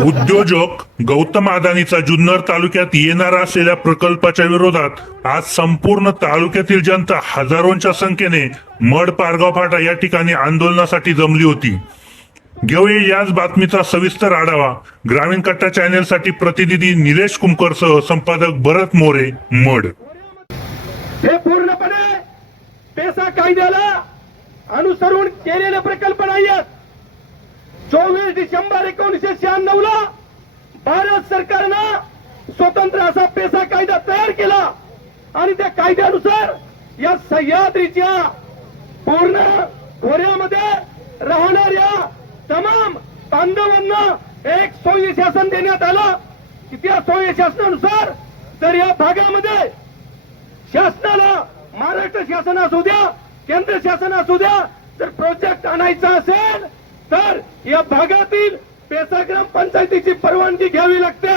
उद्योजक गौतम अदानीचा जुन्नर तालुक्यात येणारा असलेल्या प्रकल्पाच्या विरोधात आज संपूर्ण तालुक्यातील जनता हजारोंच्या संख्येने मड पारगाव फाटा या ठिकाणी आंदोलनासाठी जमली होती. घेऊया याच बातमीचा सविस्तर आढावा. ग्रामीण कट्टा चॅनेल साठी प्रतिनिधी निलेश कुमकर सह संपादक भरत मोरे, मड. हे पूर्णपणे पेसा कायद्याला अनुसरून केलेले प्रकल्प नाही आहेत. 24 डिसेंबर 1996 ला भारत सरकारनं स्वतंत्र असा पेसा कायदा तयार केला आणि त्या कायद्यानुसार या सह्याद्रीच्या पूर्ण खोऱ्यामध्ये राहणाऱ्या तमाम बांधवांना एक सोयी शासन देण्यात आलं की त्या सोयी शासनानुसार तर या भागामध्ये शासनाला महाराष्ट्र शासन असू द्या केंद्र शासन असू द्या जर प्रोजेक्ट आणायचा असेल तर या भागातील पेसा ग्रामपंचायतीची परवानगी घ्यावी लागते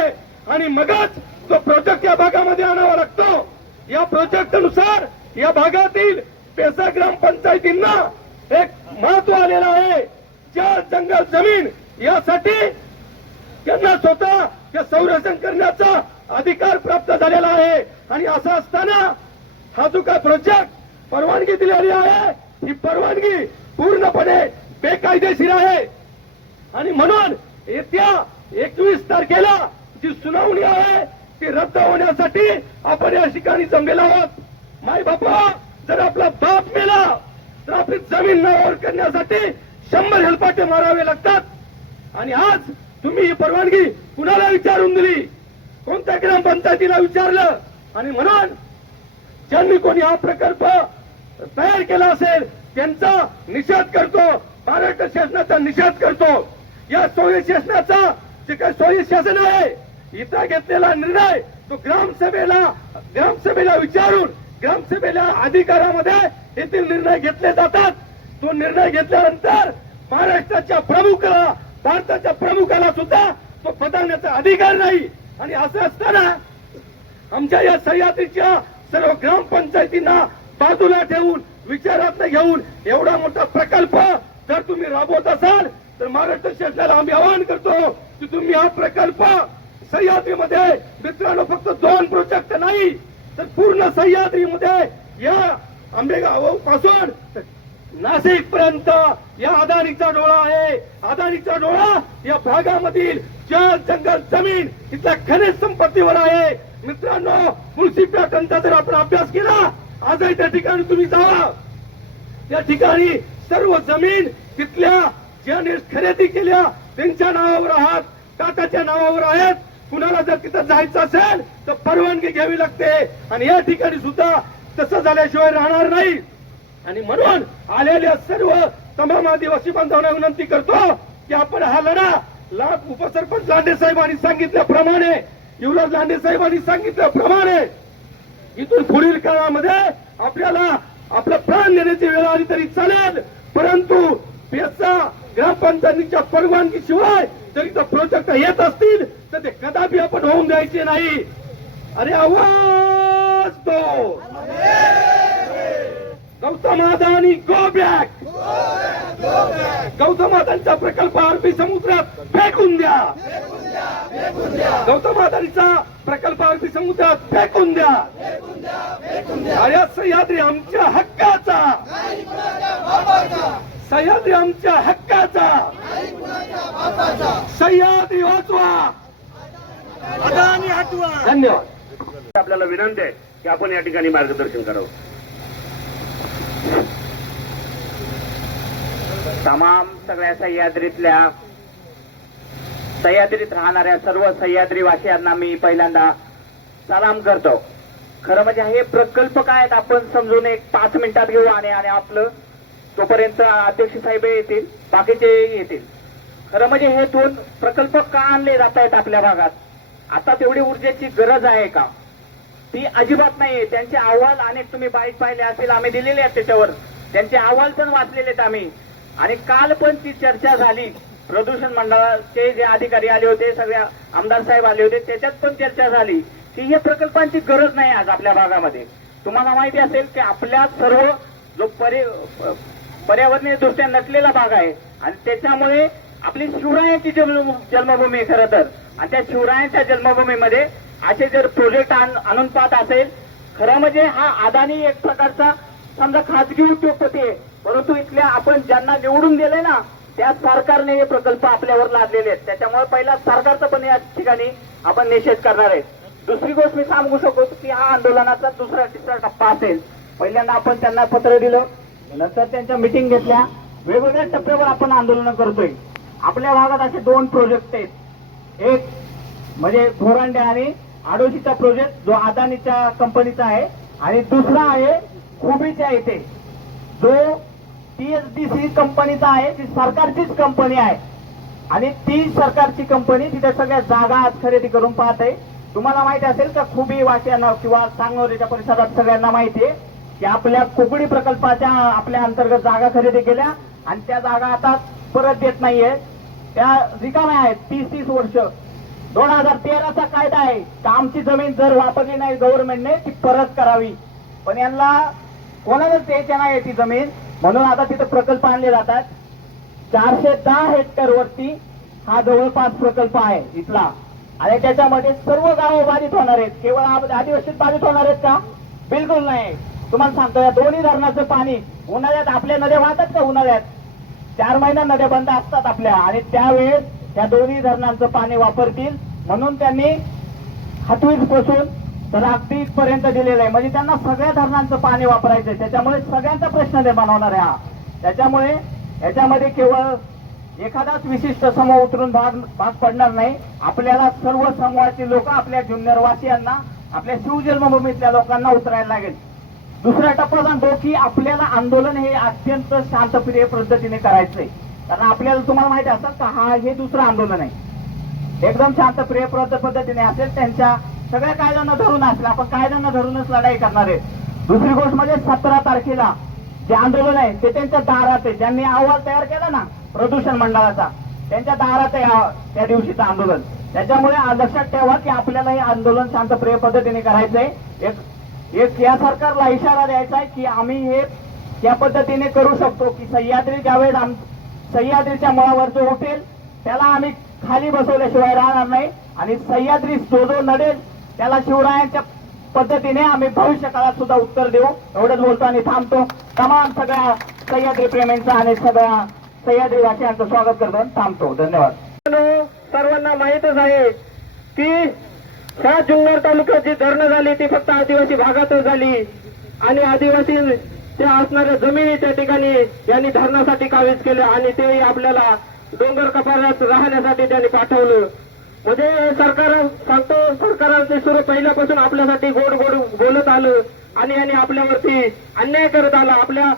आणि मगच तो प्रोजेक्ट या भागामध्ये आणावा लागतो. या प्रोजेक्टनुसार या भागातील पेसा ग्रामपंचायतींना एक महत्व आलेलं आहे. जल जंगल जमीन यासाठी त्यांना स्वतः ते संरक्षण करण्याचा अधिकार प्राप्त झालेला आहे आणि असं असताना हा जो काय प्रोजेक्ट परवानगी दिलेली आहे ही परवानगी पूर्णपणे बेकायदेशीर आहे आणि म्हणून येत्या 21 तारखेला जी सुनावणी आहे ती रद्द होण्यासाठी आपण या ठिकाणी जमलेलो आहोत. माय बापा जर आपला बाप मेला तर आपली जमीन नावावर करण्यासाठी 100 हेलपाटे मारावे लागतात आणि आज तुम्ही ही परवानगी कुणाला विचारून दिली? कोणत्या ग्रामपंचायतीला विचारलं? आणि म्हणून ज्यांनी कोणी हा प्रकल्प तयार केला असेल त्यांचा निषेध करतो. महाराष्ट्र शासनाचा निषेध करतो. या सोयी शासनाचा जे काही सोयी शासन आहे इथं घेतलेला निर्णय तो ग्रामसभेला विचारून ग्रामसभेला अधिकारामध्ये येथील निर्णय घेतले जातात. तो निर्णय घेतल्यानंतर महाराष्ट्राच्या प्रमुखाला भारताच्या प्रमुखाला सुद्धा तो बदलण्याचा अधिकार नाही आणि असं असताना आमच्या या सह्याद्रीच्या सर्व ग्रामपंचायतींना बाजूला ठेवून विचारात घेऊन एवढा मोठा प्रकल्प जर तुम्ही राबवत असाल तर महाराष्ट्र शासनाला आम्ही आवाहन करतो की तुम्ही हा प्रकल्प सह्याद्रीमध्ये मित्रांनो फक्त 2 प्रोजेक्ट नाही तर पूर्ण सह्याद्रीमध्ये या आंबेगाव पासून नाशिक पर्यंत या अदानीचा डोळा आहे. अदानीचा डोळा या भागामधील जल जंगल जमीन इथल्या खनिज संपत्तीवर आहे. मित्रांनो मुळशी पॅटर्नचा जर आपण अभ्यास केला आजही त्या ठिकाणी तुम्ही जावा त्या ठिकाणी सर्व जमीन तिथल्या ज्याने खरेदी केल्या त्यांच्या नावावर आहात काकाच्या नावावर आहेत. कुणाला जर तिथं जायचं असेल तर परवानगी घ्यावी लागते आणि या ठिकाणी सुद्धा तसं झाल्याशिवाय राहणार नाही. आणि म्हणून आलेल्या सर्व तमाम आदिवासी बांधवांना विनंती करतो की आपण हा लढा उपसरपंच लांडे साहेबांनी सांगितल्याप्रमाणे युवराज लांडे साहेबांनी सांगितल्याप्रमाणे इथून पुढील काळामध्ये आपल्याला आपलं प्राण देण्याची वेळ आली तरी चालेल परंतु पेसा ग्रामपंचायतीच्या परवानगीशिवाय जर इथं प्रोजेक्ट येत असतील तर ते कदापि आपण होऊन द्यायचे नाही. अरे आवाज दो गौतम अदानी गो बॅक. गौतम अदानीचा प्रकल्प अरबी समुद्रात फेकून द्या. गौतम अदानीचा प्रकल्प अरबी समुद्रात फेकून द्या. अरे सह्याद्री आमच्या हक्काचा. सह्याद्री आमच्या हक्काचा. सह्याद्री वाचवा अदानी हटवा. धन्यवाद. आपल्याला विनंती आहे की आपण या ठिकाणी मार्गदर्शन करावं. तमाम सगळ्या सह्याद्रीत राहणाऱ्या सर्व सह्याद्रीवासियांना मी पहिल्यांदा सलाम करतो. खरं म्हणजे हे प्रकल्प काय आहेत आपण समजून एक 5 मिनिटात घेऊ आणि आपलं तोपर्यंत अध्यक्ष साहेब येतील बाकीचे येतील. खरं म्हणजे हे 2 प्रकल्प का आणले जात आहेत आपल्या भागात? आता तेवढी ऊर्जेची गरज आहे का? ती अजिबात नाहीये. त्यांचे अहवाल अनेक तुम्ही बाईट पाहिले असेल आम्ही दिलेले आहेत त्याच्यावर. त्यांचे अहवाल पण वाचलेले आहेत आम्ही आणि काल पण ती चर्चा झाली. प्रदूषण मंडळाचे जे अधिकारी आले होते सगळ्या आमदार साहेब आले होते त्याच्यात पण चर्चा झाली की या प्रकल्पांची गरज नाही आज आपल्या भागामध्ये. तुम्हाला माहिती असेल की आपल्या सर्व जो पर्यावरणीय दृष्ट्या नटलेला भाग आहे आणि त्याच्यामुळे आपली शिवरायांची जन्मभूमी आहे खरं तर. आणि त्या शिवरायांच्या जन्मभूमीमध्ये असे जर प्रोजेक्ट आणून पाहत असेल, खरं म्हणजे हा अदानी एक प्रकारचा समजा खाजगी उद्योगपती आहे, परंतु इथल्या आपण ज्यांना निवडून दिले ना त्या सरकारने हे प्रकल्प आपल्यावर लादलेले आहेत. त्याच्यामुळे पहिला सरकारचा पण या ठिकाणी आपण निषेध करणार आहे. दुसरी गोष्ट मी सांगू शकतो की हा आंदोलनाचा दुसरा तिसरा टप्पा असेल. पहिल्यांदा आपण त्यांना पत्र दिलं, नंतर त्यांच्या मिटिंग घेतल्या, वेगवेगळ्या टप्प्यावर आपण आंदोलन करतोय. आपल्या भागात असे 2 प्रोजेक्ट आहेत. एक म्हणजे घोरांडे आणि आडोशीचा प्रोजेक्ट जो अदानीच्या कंपनीचा आहे आणि दुसरा आहे खुबीच्या इथे जो TSDC कंपनीचा आहे, ती सरकारचीच कंपनी आहे आणि ती सरकारची कंपनी तिथे सगळ्या जागा आज खरेदी करून पाहते. तुम्हाला माहिती असेल का खुबी वासियांना किंवा सांगोलीच्या परिसरात सगळ्यांना माहिती आहे की आपल्या कोकणी प्रकल्पाच्या आपल्या अंतर्गत जागा खरेदी केल्या आणि त्या जागा आता परत देत नाहीये, त्या रिकाम्या आहेत 30-30 वर्ष. 2013चा कायदा आहे का आमची जमीन जर वापरली नाही गव्हर्नमेंटने ती परत करावी, पण यांना कोणालाच द्यायची नाही ती जमीन. म्हणून आता तिथे प्रकल्प आणले जातात. 410 हेक्टर वरती हा जवळपास प्रकल्प आहे इथला आणि त्याच्यामध्ये सर्व गावं बाधित होणार आहेत. केवळ आदिवासी बाधित होणार आहेत का? बिलकुल नाही. तुम्हाला सांगतो या दोन्ही धरणाचं पाणी उन्हाळ्यात आपल्या नद्या वाहतात का? उन्हाळ्यात 4 महिना नद्या बंद असतात आपल्या आणि त्यावेळेस त्या दोन्ही धरणांचं पाणी वापरतील. म्हणून त्यांनी हातवीज पासून तर अगदी इथपर्यंत दिलेलं आहे. म्हणजे त्यांना सगळ्या धरणांचं पाणी वापरायचं आहे. त्याच्यामुळे सगळ्यांचा प्रश्न निर्माण होणार आहे हा. त्याच्यामुळे याच्यामध्ये केवळ एखादाच विशिष्ट समूह उतरून भाग पडणार नाही. आपल्याला सर्व समूहाचे लोक आपल्या जुन्नरवासियांना आपल्या शिवजन्मभूमीतल्या लोकांना उतरायला लागेल. दुसरा टप्पा सांगतो की आपल्याला आंदोलन हे अत्यंत शांतप्रिय पद्धतीने करायचंय. कारण आपल्याला तुम्हाला माहिती असेल का हे दुसरं आंदोलन आहे, एकदम शांतप्रिय पद्धतीने असेल, त्यांच्या सगळ्या कायद्यांना धरून असेल. आपण कायद्यांना धरूनच लढाई करणार आहे. दुसरी गोष्ट म्हणजे 17 तारखेला जे आंदोलन आहे ते त्यांच्या दारात आहे. ज्यांनी अहवाल तयार केला ना प्रदूषण मंडळाचा, त्यांच्या दारात आहे त्या दिवशीचं आंदोलन. त्याच्यामुळे लक्षात ठेवा की आपल्याला हे आंदोलन शांतप्रिय पद्धतीने करायचंय. एक या सरकारला इशारा द्यायचा आहे की आम्ही हे या पद्धतीने करू शकतो की सह्याद्री ज्यावेळेस सह्याद्रीच्या मुळावर जो उठेल त्याला आम्ही खाली बसवल्याशिवाय राहणार नाही आणि सह्याद्री जो नडेल त्याला शिवरायांच्या पद्धतीने आम्ही भविष्य काळात सुद्धा उत्तर देऊ. एवढंच बोलतो आणि थांबतो. तमाम सगळ्या सह्याद्री प्रेमींचा आणि सगळ्या सह्याद्री वासियांचं स्वागत करतो. थांबतो. धन्यवाद. सर्वांना माहीतच आहे की ह्या जुन्नर तालुक्यात जी धरणं झाली ती फक्त आदिवासी भागातच झाली आणि आदिवासी त्या असणाऱ्या जमिनी त्या ठिकाणी यांनी धरणासाठी काबीज केलं आणि तेही आपल्याला डोंगर कपारात राहण्यासाठी त्यांनी पाठवलं. म्हणजे सरकार सांगतो सरकारांचे सुरू पहिल्यापासून आपल्यासाठी गोड गोड बोलत आलं आणि यांनी आपल्यावरती अन्याय करत आला. आपल्या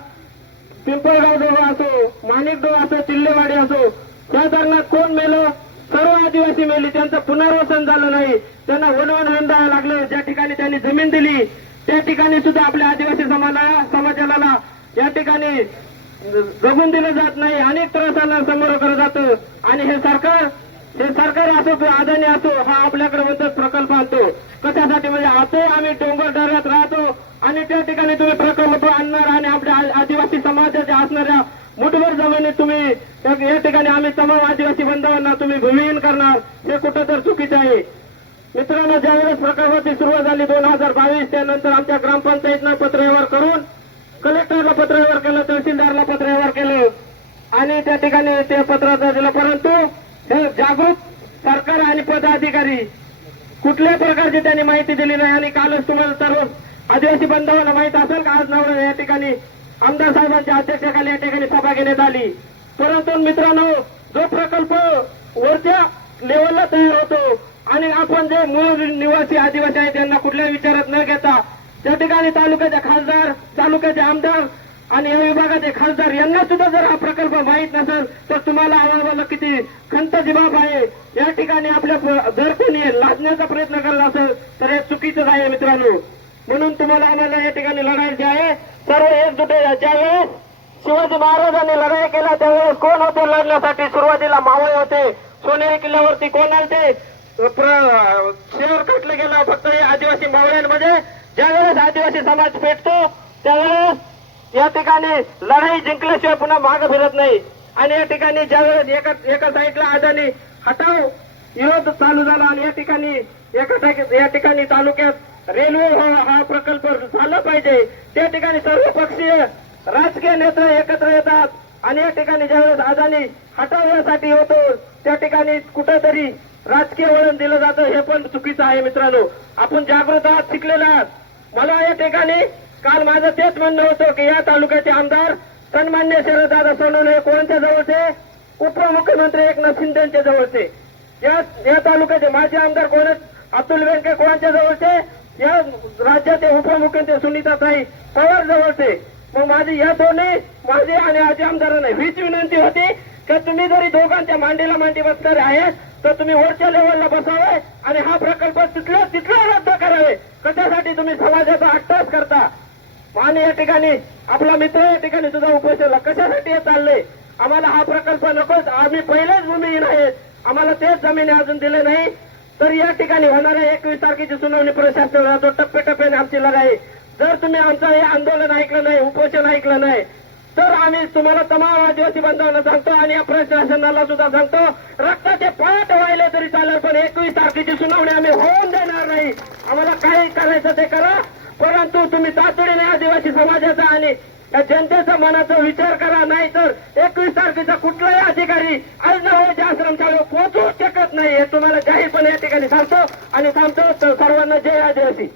पिंपळगाव जवळ असो, माणिकडो असो, चिल्लेवाडी असो, त्या धरणात कोण मेलं? सर्व आदिवासी मेली. त्यांचं पुनर्वसन झालं नाही. त्यांना वनवन हिंडायला लागलं. ज्या ठिकाणी त्यांनी जमीन दिली त्या ठिकाणी सुद्धा आपल्या आदिवासी समाजाला या ठिकाणी जगून दिलं जात नाही. अनेक त्रासांना समोर करत जातं आणि हे सरकार असो किंवा अदानी असो हा आपल्याकडे म्हणतात प्रकल्प आणतो. कशासाठी? म्हणजे आता आम्ही डोंगर दऱ्यात राहतो आणि त्या ठिकाणी तुम्ही प्रकल्प आणणार आणि आपल्या आदिवासी समाजाच्या असणाऱ्या मुठभर जमिनीत तुम्ही या ठिकाणी आम्ही तमाम आदिवासी बांधवांना तुम्ही भूमिहीन करणार. हे कुठं तर चुकीचं आहे. मित्रांनो, ज्यावेळेस प्रकल्पाची सुरुवात झाली 2022 त्यानंतर आमच्या ग्रामपंचायतनं पत्रव्यवहार करून कलेक्टरला पत्रव्यवहार केलं, तहसीलदारला पत्रव्यवहार केलं आणि त्या ठिकाणी ते पत्र दिलं. परंतु हे जागृत सरकार आणि पदाधिकारी कुठल्या प्रकारची त्यांनी माहिती दिली नाही. आणि कालच तुम्हाला सर्व आदिवासी बांधवांना माहित असेल का आज नावडे या ठिकाणी आमदार साहेबांच्या अध्यक्षतेखाली या ठिकाणी सभा घेण्यात आली. परंतु मित्रांनो, जो प्रकल्प वरच्या लेवलला तयार होतो आणि आपण जे मूळ निवासी आदिवासी आहेत त्यांना कुठल्याही विचारात न घेता त्या ठिकाणी तालुक्याचे खासदार, तालुक्याचे आमदार आणि या विभागाचे खासदार यांना सुद्धा जर हा प्रकल्प माहीत नसेल तर तुम्हाला आम्हाला किती खंतची बाब आहे. या ठिकाणी आपल्या जर कोणी लादण्याचा प्रयत्न करत असेल तर हे चुकीचंच आहे मित्रांनो. म्हणून तुम्हाला आम्हाला या ठिकाणी लढायची आहे. सर्व एकजुट. ज्यावेळेस शिवाजी महाराजांनी लढाई केला त्यावेळेस कोण होते लढण्यासाठी? सुरुवातीला मावळे होते. सोनेरी किल्ल्यावरती कोण आलते? शहर कटलं गेलं फक्त हे आदिवासी मावळ्यांमध्ये. ज्यावेळेस आदिवासी समाज पेटतो त्यावेळेस या ठिकाणी लढाई जिंकल्याशिवाय पुन्हा मागे फिरत नाही. आणि या ठिकाणी ज्यावेळेस एका साईडला अदानी हटाव विरोध चालू झाला आणि या ठिकाणी तालुक्यात रेल्वे हा प्रकल्प झाला पाहिजे, त्या ठिकाणी सर्व पक्षीय राजकीय नेते एकत्र येतात आणि या ठिकाणी ज्यावेळेस अदानी हटवण्यासाठी होतो त्या ठिकाणी कुठेतरी राजकीय वळण दिलं जातं. हे पण चुकीचं आहे मित्रांनो. आपण जागृत आहात, शिकलेले आहात. मला या ठिकाणी काल माझं तेच म्हणणं होतं की या तालुक्याचे आमदार सन्मान्य शरददादा सोनवणे कोणत्या जवळचे, उपमुख्यमंत्री एकनाथ शिंदेच्या जवळचे, या तालुक्याचे माजी आमदार कोण अतुल बेनके कोणाच्या जवळचे, या राज्याचे उपमुख्यमंत्री सुनीताताई पवार जवळचे. मग माझी या दोन्ही माझे आणि आजी आमदारांना हीच विनंती होती की तुम्ही जरी दोघांच्या मांडीला मांडी बसणारे आहेत तर तुम्ही वरच्या लेवलला बसावे आणि हा प्रकल्प तिथला रद्द करावे. कशासाठी तुम्ही समाजाचा अट्टास करता. आणि या ठिकाणी आपला मित्र या ठिकाणी सुद्धा उपोषणाला कशासाठी हे चाललंय. आम्हाला हा प्रकल्प नकोच, आम्ही पहिलेच भूमिहीन आहेत, आम्हाला तेच जमिनी अजून दिले नाही. तर या ठिकाणी होणाऱ्या 21 तारखेची सुनावणी प्रशासन राहतो, टप्प्याटप्प्याने आमची लढाई. जर तुम्ही आमचं हे आंदोलन ऐकलं नाही, उपोषण ऐकलं नाही तर आम्ही तुम्हाला तमाम आदिवासी बांधवांना सांगतो आणि या प्रशासनाला सुद्धा सांगतो, रक्ताचे पाठ व्हायले तरी चालेल पण 21 तारखेची सुनावणी आम्ही होऊन देणार नाही. आम्हाला काही करायचं ते करा, परंतु तुम्ही तातडीने आदिवासी समाजाचा आणि या जनतेचा मनाचा विचार करा. नाही तर 21 तारखेचा कुठलाही अधिकारी अजनवाच्या आश्रमशाळेवर पोहोचू शकत नाही. हे तुम्हाला जाहीरपणे या ठिकाणी सांगतो आणि सांगतो सर्वांना जय आदिवासी.